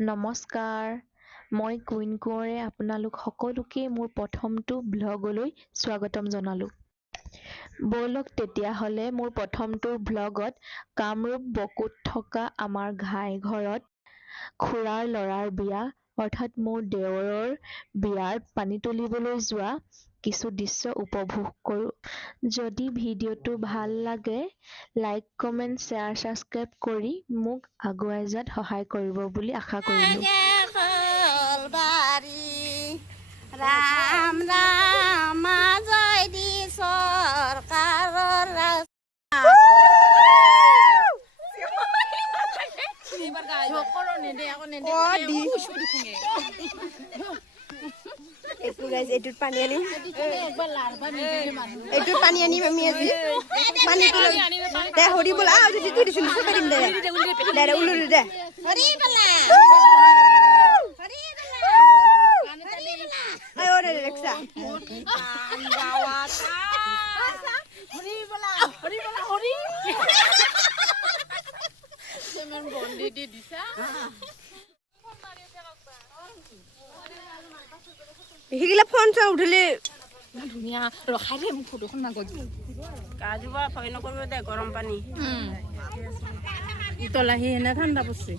নমস্কাৰ, মই কুইন কোঁৱৰে আপোনালোক সকলোকে মোৰ প্ৰথমটো ব্লগলৈ স্বাগতম জনালোঁ। ব'লক তেতিয়াহ'লে মোৰ প্ৰথমটো ব্লগত কামৰূপ বকুত থকা আমাৰ ঘাই ঘৰত খুৰাৰ ল'ৰাৰ বিয়া অৰ্থাৎ মোৰ দেৱৰৰ বিয়াৰ পানী তুলিবলৈ যোৱা কিছু দৃশ্য উপভোগ কৰোঁ। যদি ভিডিঅ'টো ভাল লাগে লাইক, কমেণ্ট, শ্বেয়াৰ, ছাবস্ক্ৰাইব কৰি মোক আগুৱাই যোৱাত সহায় কৰিব বুলি আশা কৰিলোঁ। ৰাম ৰাম জয় দি চৰকাৰৰ এইটোত পানী আনিম আমি আজি পানী দে হৰি বোলা দিম দে উলুলি দে সেইগিলা ফোন চা উঠিলে ধুনীয়া ৰখাই দে মোক ফটোখন নাগজ কাজুবা ভয় নকৰিব দে গৰম পানী উতলাহি এনে ঠাণ্ডা পৰছে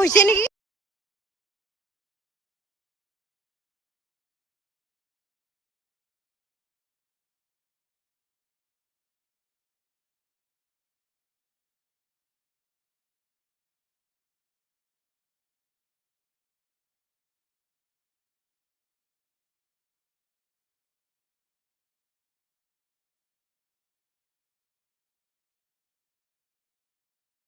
হৈছে নেকি